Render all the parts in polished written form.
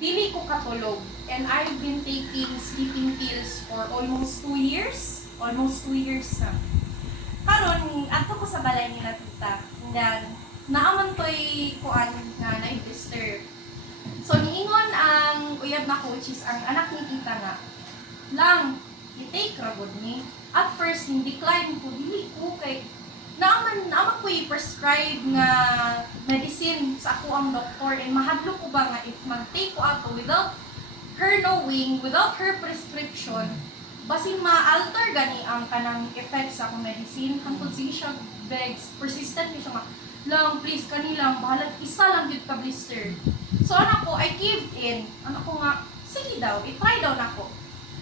dili ko katulog. And I've been taking sleeping pills for almost 2 years. Almost 2 years na. Karon adto ko sa balay nila tita. Then naaman to'y kuan nga na-disturb. So niingon ang uyab na ko, which is ang anak ni tita nga. Lang, i-take ra gud ni. At first, decline ko, dili ko kay naaman ko i-prescribe nga medicine sa ako ang doktor and mahadlo ko ba nga if mag-take ko ato without her knowing, without her prescription, basin ma-alter gani ang kanang effect sa akong medicine. Hangtod sige siya begs, persistent ni siya nga, lang please kanilang, bahalag isa lang yun ka blister. So anak ko, I caved in. Anak ko nga, sige daw, i-try daw na ko.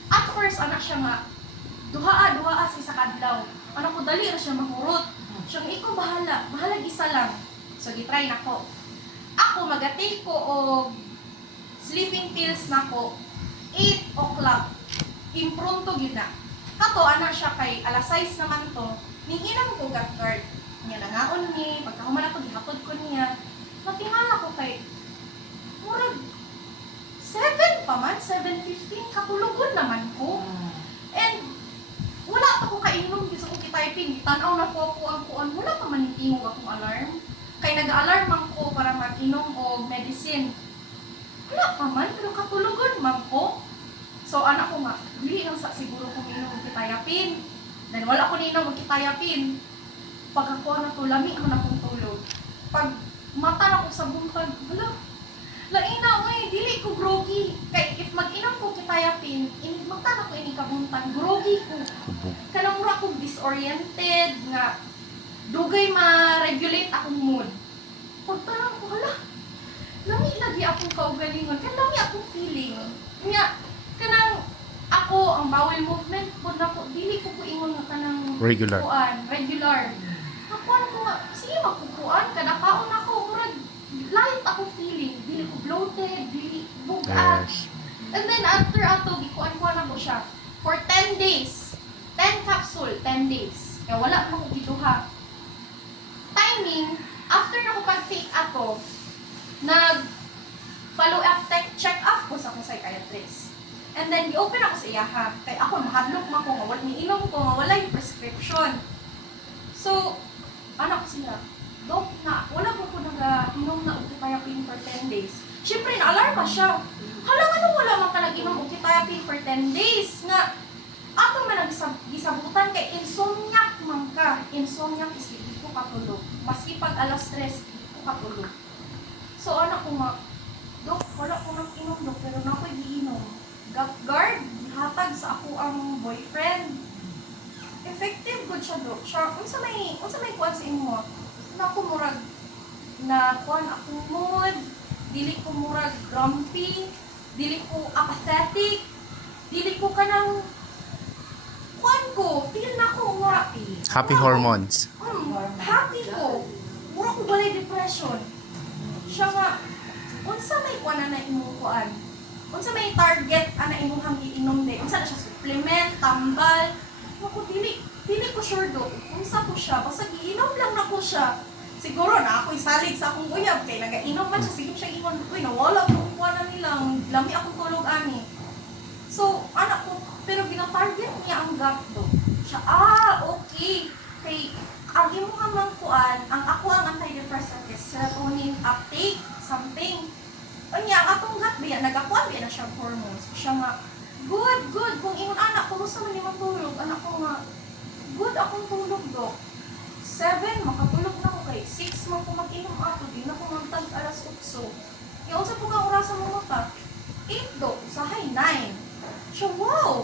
At first, anak siya nga, duhaa sa isa kadlaw. Anak ko, dali ra siya mahurot. Siya nga, ikaw bahalag isa lang. So, gitry na ko. Ako, mag-take ko o sleeping pills na ko, 8 o'clock. Impronto yun na. Kato, anak siya kay alas 6 naman to, ninginang ko guard. Niya nangaon ni, pagkahuman ako, gihapod ko niya. Natingala ko kay, murag, 7 pa man, 7:15, katulugon naman ko. And, wala pa ko kainom, gusto ko kitaypin, tanaw na po ako ang kuan, wala pa man itingog akong alarm. Kaya nag-alarm man ko para mag-inom o medicine. Wala pa man, pero katulugon man ko. So, anak ko nga, dili lang sa siguro kung inom o kitayapin. Then, wala ko ninom o kitayapin. Pag ako na to, lami mo na kong tulog. Pag mata na ko sa buntag, wala. Laina, dili ko groggy. Kay if mag-inom ko kitayapin, mata na ko ini kabuntag, groggy ko. Kanang mura ko disoriented, nga dugay ma-regulate akong mood. Pagtanong ko, hala, lami lagi akong kaugalingon, kanang lami akong feeling. Nga, kanang ako, ang bowel movement po na ko, dili ko ingon nga kanang Regular. Regular. Nakuan ko nga, sige magkukuan, kanakaon ako, murag, light ako feeling, dili ko bloated, dili bugat. Yes. And then after ato, gikuan-kuan na ko siya. For 10 days. 10 capsule, 10 days. Kaya wala na ko giduha. Timing, after na ko pag-take ato, nag-follow up, check up ko sa akong psychiatrist. And then, i-open ako sa iyaha. Kaya ako, mahadlok mo ko, niinom ko, wala yung prescription. So, anak ko sila, Dok, na, wala po ko nag-inom na ukitayapin for 10 days. Siyempre, na-alarma siya. Hala, ano wala man ka nag-inom ukitayapin for 10 days? Nga, ato man nag-gisabutan kay insomniac man ka. Insomniac is hindi ko katulog. Maski pag alas 3, hindi ko katulog. So, anak ko nga, Dok, wala ko nag-inom, Dok, pero na ako'y giinom. Guard, hatag sa ako ang boyfriend. Effective good siya, Dok. Siya, unsa may kuwan sa imo? Na ako murag na kuan akong mood, dili ko murag grumpy, dili ko apathetic, dili ko kanang kuan ko, feel na ko nga Happy hormones. happy ko. Mura ko balay depression. Siya nga, unsa may kuan na imong kuan? Unsa may target ana imong giinom de? Unsa na siya supplement, tambal? Ako dili ko sure do. Unsa ko siya? Basta giinom lang na ko siya. Siguro na ako'y salig sa akong uyab kay nagainom man siya, sige siya ingon, uy, nawala ko kuha na nilang, lami akong tulog ani. So, anak ko, pero gina-target niya ang gut do. Siya, okay. Kay, agi mo nga mang kuan, ang ako ang antidepressant is serotonin uptake, something. Anya, ang atong gut biya, nagakuan biya na siya hormones. Siya nga, good. Kung ingon anak, kumusta man yung tulog? Anak ko nga, good akong tulog do. 7, makatulog na ko kay 6 mo ko mag-inom ato, di na ko magtag alas 8. Yung sa po ka orasa mo mata, 8 do, usahay 9. Siya, wow!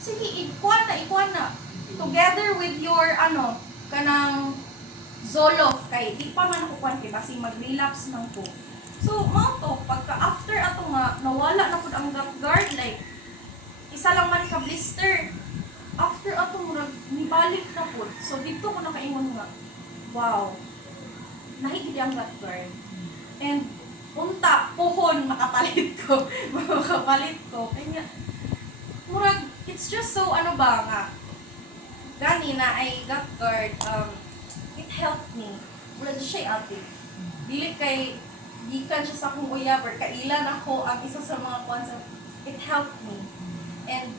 Sige, ikuan na. Together with your, kanang Zoloft, kay di pa man ako kuan kay kasi mag-relapse lang ko. So, mga to, pagka after ato nga, nawala na po ang gut guard, like, isa lang man ka blister. After ato murag nibalik na po. So dito ko nakaingon nga, wow, nahigili ang gut guard. And unta, puhon, makapalit ko. Kanya, murag, it's just so nga, gani na ay gut guard, it helped me. Murag siya ate. Dili kay, gikan siya sa akong uyab or kailan ako ang isa sa mga concept, it helped me. And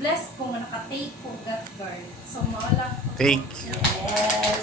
blessed ko nga naka-take ko that guard. So, maala. Thank you. Yes.